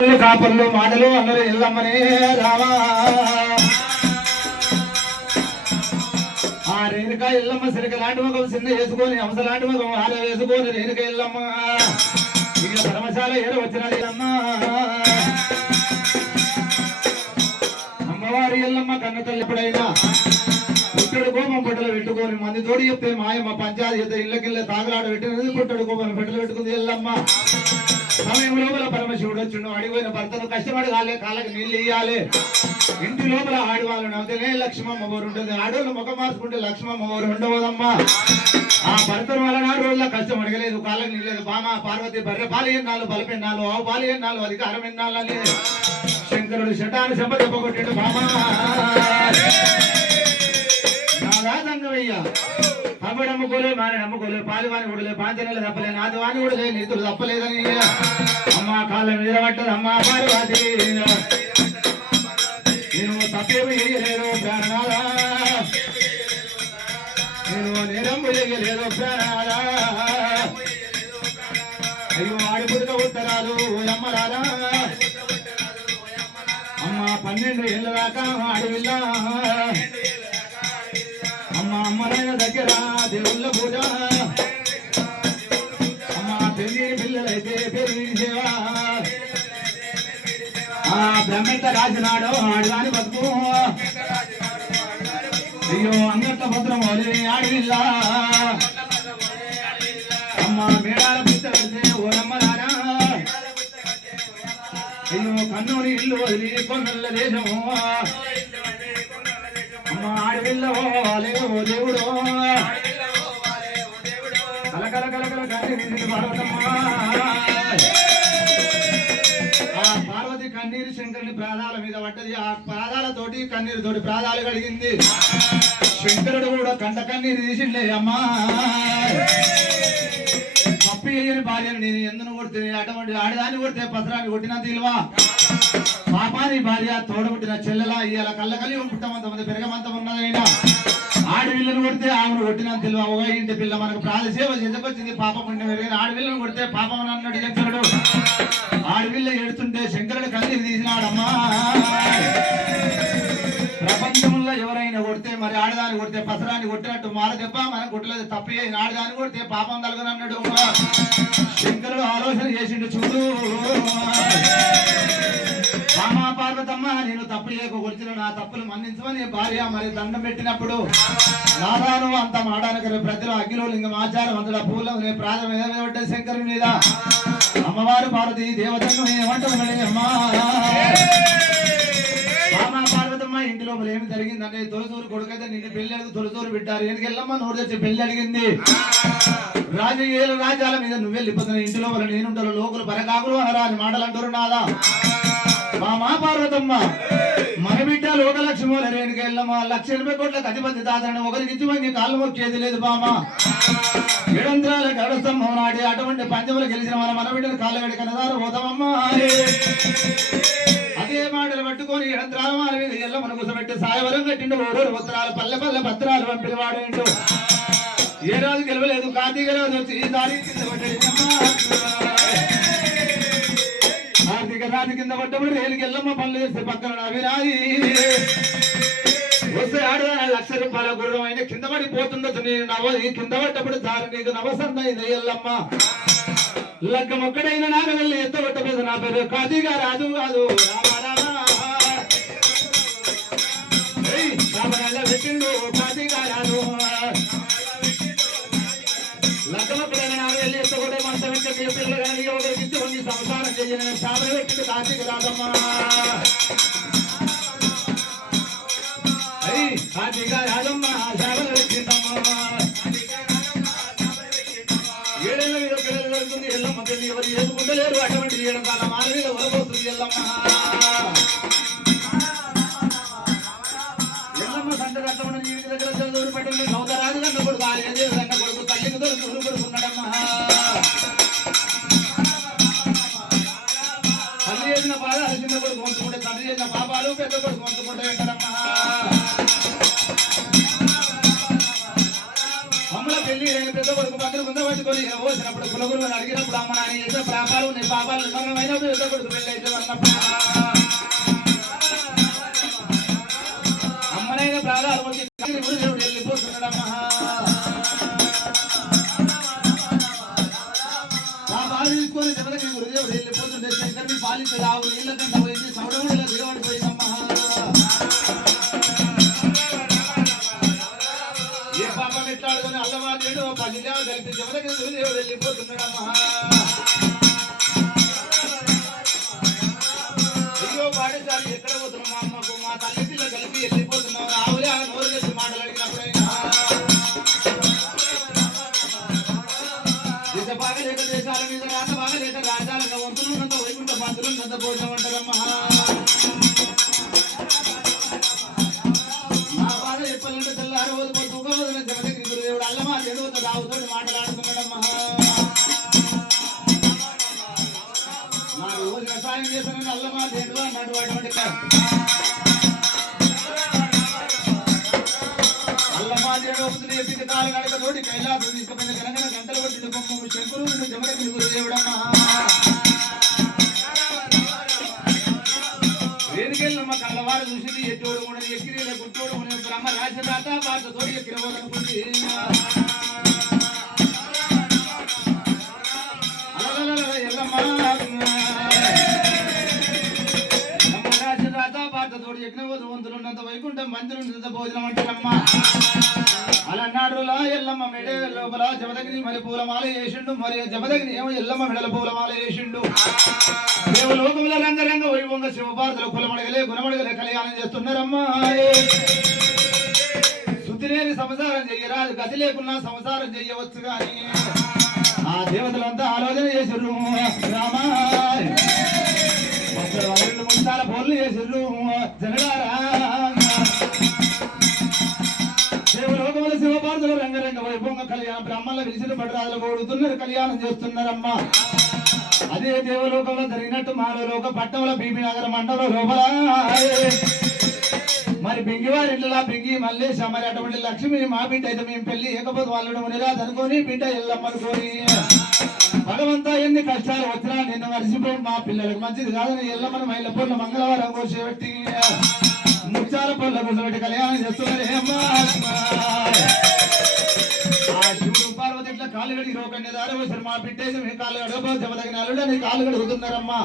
కాపర్లు మాటలు అందరూ ఎల్లమ్మనే రామా ఆ రేణుక ఎల్లమ్మ సిరిక లాంటి మగం చిన్న వేసుకొని హంస లాంటి మగం ఆర వేసుకొని రేణుక ఎల్లమ్మ ఇక ధర్మశాల ఏరు వచ్చినది అమ్మ అమ్మవారి ఎల్లమ్మ కన్న తల్లి ఎప్పుడైనా పుట్టడు కోపం బట్టలు పెట్టుకొని మంది తోడి చెప్తే మాయమ్మ పంచాయతీ చెప్తే ఇళ్ళకిళ్ళ తాగులాడ పెట్టినది పుట్టడు కోపం బట్టలు పెట్టుకుంది ఎల్లమ్మ సమయం లోపల పరమశివుడు వచ్చిండు అడిగిపోయిన భర్తను కష్టపడి కాళ్ళకి నీళ్ళు ఇయ్యాలి ఇంటి లోపల ఆడవాళ్ళు నవ్వుతేనే లక్ష్మమ్మ ఊరు ఉంటుంది ఆడవాళ్ళు ముఖం మార్చుకుంటే లక్ష్మమ్మ ఊరు ఉండవదమ్మా ఆ భర్తను వల్ల 4 రోజుల కష్టం అడగలేదు కాళ్ళకి నీళ్ళు బామ పార్వతి బర్రె పాలు ఎన్నాళ్ళు బలపెన్నాళ్ళు ఆవు పాలు ఎన్నాళ్ళు అధికారం ఎన్నాళ్ళు అని శంకరుడు శటాన్ని చెంప చెప్పగొట్టాడు బామ సంగమయ్యా అప్పుడు అమ్ముకోలే మాని నమ్ముకోలే పాలివాని కూడలే పాంచనలు తప్పలే నాది వాని కూడలే నీతులు తప్పలేదని అమ్మ కాళ్ళ మీద పట్టదు అమ్మ పార్వతి నేను తప్పేమి చేయలేదు ప్రాణాలా నేను నేరము చేయలేదు ప్రాణాలా అయ్యో ఆడి పుట్టుక ఉత్తరాలు అమ్మలారా అమ్మ 12 ఏళ్ళ దాకా ఆడవిల్లా అమ్మలైన దగ్గర దేవుళ్ళ పూజ అమ్మ పెళ్లి పిల్లలైతే పెళ్లి సేవ ఆ బ్రహ్మత రాజనాడు ఆడదాని బతుకు అయ్యో అంగట్ల భద్రం ఆడవిల్లా అమ్మ మేడాల పుట్ట పెడితే ఓనమ్మలారా అయ్యో కన్నూరి ఇల్లు వదిలి కొన్నల్ల దేశము ఆడవిల్ల ఓలే ఓ దేవుడు కలకల కలకల కన్నీరు ఆ పార్వతి కన్నీరు శంకరుని ప్రాణాల మీద పడ్డది ఆ పాదాలతోటి కన్నీరుతోటి ప్రాణాలు కలిగింది శంకరుడు కూడా కంట కన్నీరు తీసిండే అమ్మా పప్పి అయ్యని భార్యను నేను ఎందును కొడితే అటువంటి ఆడదాన్ని కొడితే పత్రాన్ని కొట్టినా తీలువా పాపాని భార్య తోడబుట్టిన చెల్లెలా ఇయ్యాల కళ్ళకలి పుట్టమంతమంది పెరగమంతం ఉన్నదైనా ఆడవిల్లను కొడితే ఆమెను కొట్టిన తెలివ ఒక ఇంటి పిల్ల మనకు ప్రాణసేవ చెందుకొచ్చింది పాప పుణ్యం పెరిగిన ఆడవిల్లను కొడితే పాపం అన్నాడు శంకరుడు ఆడవిల్ల ఏడుతుంటే శంకరుడు కన్నీరు తీసినాడమ్మా ప్రపంచంలో ఎవరైనా కొడితే మరి ఆడదాన్ని కొడితే పసరాన్ని కొట్టినట్టు మాల దెబ్బ మనం కొట్టలేదు తప్పే ఆడదాన్ని కొడితే పాపం కలగనన్నాడు శంకరుడు ఆలోచన చేసిండు చూడు రామా పార్వతమ్మ నేను తప్పు చేయకొచ్చిన నా తప్పులు మన్నించమని భార్య మరి దండం పెట్టినప్పుడు నాదాను అంత మాడానికి ప్రజలు అగ్గిలో లింగం ఆచారం అందులో పూల ప్రాణం మీద పడ్డది శంకరుని మీద అమ్మవారు పార్వతి దేవతను ఏమంటారు అమ్మా రామా పార్వతమ్మ ఇంటి లోపల ఏమి జరిగిందంటే తొలసూరు కొడుకైతే నిన్ను పెళ్లి అడుగు తొలసూరు పెట్టారు ఎందుకెళ్ళమ్మా నోరు తెచ్చి పెళ్లి అడిగింది రాజ్యాల మీద నువ్వు వెళ్ళిపోతున్న ఇంటి లోపల నేనుంటారు లోకులు పరకాకులు అనరాని మాటలు అంటారు నాదా మామా పార్వతమ్మ మన బిడ్డ లోకలక్ష్మో రేణుక ఎల్లమ్మ 1,80 కోట్లకు అధిపతి దాదాన్ని ఒకరికి ఇచ్చి మంచి కాళ్ళు మొక్కేది లేదు బామ 7 గడస్తంభం నాటి అటువంటి పంచములు గెలిచిన మన బిడ్డను కాళ్ళ గడి కన్నదారు పోతామమ్మా అదే మాటలు పట్టుకొని 7 మాల మీద ఎల్లమ్మను కూసబెట్టి సాయవరం కట్టిండు ఓడూరు ఉత్తరాలు పల్లె పల్లె పత్రాలు పంపిన వాడేండు ఏ రోజు గెలవలేదు కార్తీక రోజు వచ్చి దారి కింద కార్తీక రాజు కింద పడ్డప్పుడు రేలుకి ఎల్లమ్మ పనులు చేస్తే పక్కన అవిరాయి వస్తే ఆడదాని 1,00,000 రూపాయల గుర్రం అయినా కింద పడిపోతుండొచ్చు నేను నవ్వు కింద పడ్డప్పుడు దారి నీకు నవసందైంది ఎల్లమ్మ లగ్గ మొక్కడైన నాకు వెళ్ళి ఎత్తగొట్టలేదు నా పేరు కార్తీక రాజు కాదు రామరాజ పెట్టిండు కార్తీక రాజు లగ్గమొక్కడైన నాకు వెళ్ళి ఎత్తగొట్టే మనసు పెట్టి పిల్లలు కానీ ఒకరికి ఇచ్చి సంసారం చెయ్యని శాపలు పెట్టిండు కార్తీక రాజమ్మ కార్తీక రాజమ్మ శాపలు పెట్టిందమ్మ 7 ఏళ్ళ మీద పిల్లలు జరుగుతుంది ఎల్లమ్మ పెళ్లి ఎవరు చేసుకుంటలేరు అటువంటి 7 కాల మాల మీద వరబోతుంది ఎల్లమ్మ ఎల్లమ్మ సంట రట్టమని జీవిత దగ్గర చదువు పెట్టింది సౌదరాజు కన్న కొడుకు ఆర్యదేవి కన్న కొడుకు తల్లికి దొరుకుతుడు కొడుకున్నాడమ్మా తల్లి చేసిన పాదాలు చిన్న కొడుకు వంతుకుంటే తండ్రి చేసిన పాపాలు పెద్ద కొడుకు వంతుకుంటే వెంకటమ్మా అమ్మల పెళ్లి పెద్ద కొడుకు పంతులు ముందు పట్టుకొని పోసినప్పుడు కులగురు అడిగినప్పుడు అమ్మ నాని చేసిన పాపాలు నీ పాపాలు నిమగ్నమైనప్పుడు పెద్ద కొడుకు పెళ్లి అయితే అన్నప్పుడు అమ్మనైన ప్రాణాలు వచ్చి గురుదేవుడు వెళ్ళిపోతున్నాడమ్మా ఆ బాధ తీసుకొని జమదగ్ని గురుదేవుడు వెళ్ళిపోతుంటే శంకర్ని పాలించే ఆవు నీళ్ళ కంట పోయింది సౌడవుడిలో దిగబడిపోయిందమ్మా ఏ పాపం ఎట్లాడుకొని అల్లవాదేడు పదిగా కలిపి జమదగ్ని గురుదేవుడు వెళ్ళిపోతున్నాడమ్మా అయ్యో పాడేసారి ఎక్కడ పోతున్నాం మా అమ్మకు మా తల్లి పిల్ల కలిపి వెళ్ళిపోతున్నాం ఆవులే నోరు చేసి మాటలు అడిగినప్పుడైనా దేశ బాగలేక దేశాల మీద రాత బాగలేక రాజాలుగా వంతులున్నంత వైకుంఠ మంత్రులున్నంత భోజనం అంటారమ్మా నా బాధ చెప్పాలంటే తెల్లారి వదిలి తూగవదిన జమదగ్ని గురుదేవుడు అల్లమా చెడుతో రావుతో మాట్లాడుతున్నాడమ్మా నా రోజు వ్యవసాయం చేశానని అల్లమా చెడు అన్నట్టు అటువంటి ఎప్పిక కాలు నడక తోటి కైలాసం తీసుకుపోయిన గనగన గంటలు కొట్టిన బొమ్మ శంకురు జమదగ్ని గురుదేవుడమ్మా వేదికెళ్ళమ్మ కళ్ళవారు చూసింది ఎట్టోడు ఉండని ఎక్కిరి గుట్టోడు ఉండని బ్రహ్మ రాసిన రాత పాట తోటి ఎక్కిరబోదనుకుంది తోడు ఎక్కిన వంతులున్నంత వైకుంఠం మంత్రులున్నంత భోజనం అంటారమ్మా అలన్నాడు ఎల్లమ్మ మెడ లోపల జమదగ్ని మరి పూలమాల వేసిండు మరి జమదగ్ని ఏమో ఎల్లమ్మ మెడల పూలమాల వేసిండు దేవలోకముల రంగరంగ వైభవంగ శివభారతుల కులమడగలే గుణమడగలే కళ్యాణం చేస్తున్నారమ్మా శుద్ధి లేని సంసారం చెయ్యరాదు గతి లేకున్నా సంసారం చెయ్యవచ్చు కానీ ఆ దేవతలంతా ఆలోచన చేసిర్రు రామా ముస్తాల ఫోన్లు చేసిర్రు జనడారా దేవలోకముల శివపార్దులు రంగరంగ వైభవంగ కళ్యాణం బ్రహ్మల విలిసిన పడరాజులు కోడుతున్నారు కళ్యాణం చేస్తున్నారమ్మా అదే దేవలోకంలో జరిగినట్టు మాలోక పట్టణంలో బీబీ నగర మండలం లోపల మరి బింగివారి ఇంట్లో బింగి మల్లేశ మరి అటువంటి లక్ష్మి మా బిడ్డ అయితే మేము పెళ్లి ఏకపోతే వాళ్ళు మునిరాదు అనుకోని బిడ్డ ఎల్లమ్మనుకోని భగవంతా ఎన్ని కష్టాలు వచ్చినా నిన్ను మరిచిపోయి మా పిల్లలకు మంచిది కాదని ఎల్లమ్మను మైళ్ళ పొల్ల మంగళవారం కూర్చోబెట్టి ముచ్చాల పొల్ల కూర్చోబెట్టి కళ్యాణం చేస్తున్నారేమ్మా ఆ శివుడు పార్వతి ఇట్లా కాళ్ళు గడి రోకన్య దారి వచ్చారు మా బిడ్డేసి మీ కాళ్ళు గడప జమదగిన అల్లుడని కాళ్ళు గడుగుతున్నారమ్మా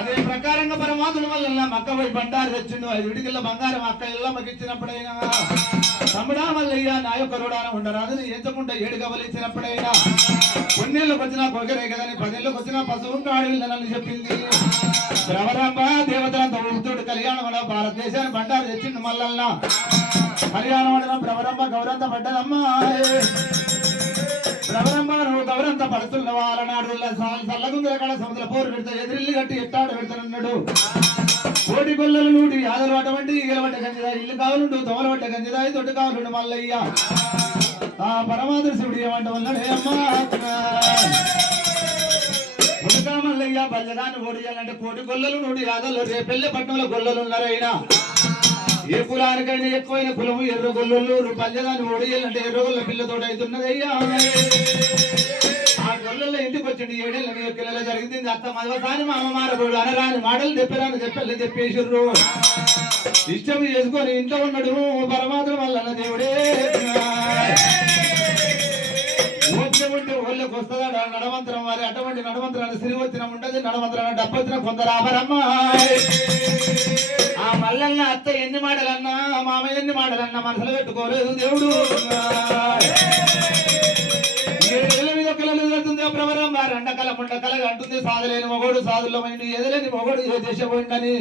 అదే ప్రకారంగా పరమాత్మ వల్ల మక్క పోయి బండారు తెచ్చిండు 5 విడికిళ్ళ బంగారం అక్క ఎల్లమ్మకి ఇచ్చినప్పుడైనా తమ్ముడా మల్లయ్య నా యొక్క రుడాన ఉండరాదని ఎంచకుండా 7 గవలు ఇచ్చినప్పుడైనా కొన్నేళ్ళకి వచ్చినా కొగరే కదని 10 ఏళ్ళకి వచ్చినా పశువు కాడిల్లని చెప్పింది భ్రవరాంబ దేవతలంతా ఉడుతుడు కళ్యాణం వల్ల భారతదేశాన్ని బండారు తెచ్చిండు మల్లల్లా కళ్యాణం వల్ల భ్రవరంబ గౌరంత పడ్డదమ్మా భ్రవరంబ నువ్వు గౌరంత పడుతున్న వాళ్ళనాడు చల్లగుందల కాడ సముద్ర పోరు పెడతా ఎదిరిల్లు కట్టి ఎట్టాడు పెడతానన్నాడు కోటి గొల్లలు నూటి యాదలు అటువంటి ఈగలబట్ట గంజిదా ఇల్లు కావాలండు దోమల పట్ట గంజిదా తొట్టు కావాలండు మల్లయ్య ఆ పరమాత్మ శివుడు ఏమంట వల్లడే అమ్మా ఉడకా మల్లయ్య బల్లదాన్ని ఓడియాలంటే కోటి గొల్లలు నూటి యాదలు రేపెళ్ళే పట్టణంలో గొల్లలు ఉన్నారైనా ఏ కులానికైనా ఎక్కువైన కులము ఎర్ర గొల్లలు పల్లెదాన్ని ఓడియాలంటే ఎర్రగొల్ల పిల్లతోటి అవుతున్నదయ్యా ఆ గొల్లల్లో ఇంటికి వచ్చింది 7 ఏళ్ళ పిల్లలు జరిగింది అత్త మదవసాని మా అమ్మ మారబోడు అనరాని మాటలు చెప్పారని చెప్పేసిర్రు ఇష్టం చేసుకొని ఇంట్లో ఉన్నాడు పరమాత్మ వల్ల దేవుడే ఉంటే ఊళ్ళోకి వస్తుందా నడవంతరం వారి అటువంటి నడవంతరాన్ని సిరివచ్చిన ఉండదు నడవంతరాన్ని డబ్బొచ్చిన కొందరు ఆభరమ్మా ఆ మల్లన్న అత్త ఎన్ని మాటలన్నా మామయ్య ఎన్ని మాటలన్నా మనసులో పెట్టుకోలేదు దేవుడు ప్రవరం రెండకల ముండకల అంటుంది సాధలేని మొగోడు సాధుల్లో మైండు ఎదలేని మొగోడు ఏ దేశ పోయిందని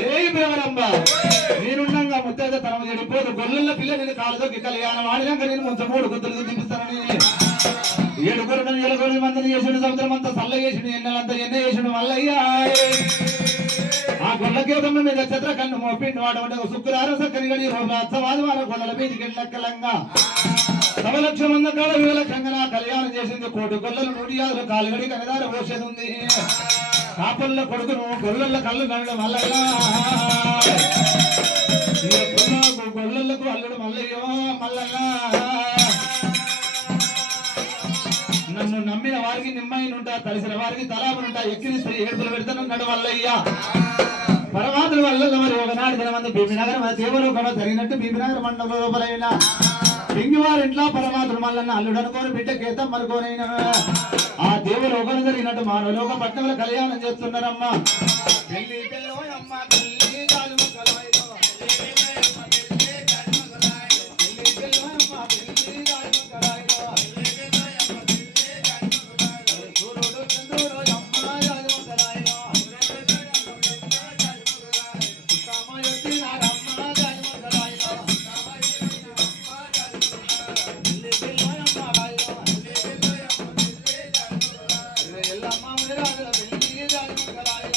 ఏ ప్రవరంబ నేనుండగా ముత్తైతే తనము చెడిపోదు గొల్లల పిల్లని కాలుదొక్కి కళ్యాణం ఆడినాక నేను ముందు 3 గుద్దులు తిప్పిస్తానని 7 గురులను 7 మందిని చేసిన సముద్రం అంతా చల్ల చేసిన ఎన్నెలంతా ఎన్న చేసిన మల్లయ్య ఆ గొల్లకేదమ్మ మీద చిత్ర కన్ను మోపిండి వాడు శుక్రవారం సక్కని గడి అత్తవాదివారం గొల్లల మీదికి ఎల్లక్కలంగా సవలక్ష మంద కాల వివలక్షంగా కళ్యాణం చేసింది 1 కోటి గొల్లలు 150 కాలుగడి కనదార పోసేది ఉంది కాపల్ల కొడుకును గొల్లల కళ్ళు కనడం మల్లయ్య గొల్లలకు అల్లుడు మల్లయ్యో మల్లయ్య నన్ను నమ్మిన వారికి నిమ్మైనుంటా తలిసిన వారికి తలాపనుంటా ఎక్కిరిస్తే ఏడుపులు పెడతానన్నాడు వల్లయ్య పరమాత్మ వల్ల మరి ఒకనాడు దినమందు బీబీనగరం దేవలోకమ జరిగినట్టు బీబీనగర మండలం లోపలైన లింగివారి ఇంట్లో పరమాత్మ మల్లన్న అల్లుడు అనుకోని బిడ్డ కేతం అనుకోనైనా ఆ దేవలోకం జరిగినట్టు మానవలోక పట్టణంలో కళ్యాణం చేస్తున్నారమ్మా పెళ్లి పిల్లోయమ్మ పెళ్లి జాలుమ కలాయిలో పెళ్లి పిల్లోయమ్మ పెళ్లి జాలుమ కలాయిలో సూర్యుడు చంద్రుడు అమ్మ జాలుమ కలాయిలో కామయొట్టి నారమ్మ జాలుమ కలాయిలో పెళ్లి పిల్లోయమ్మ కలాయిలో ఎల్లమ్మ ముదిరాజుల పెళ్లి జాలుమ కలాయిలో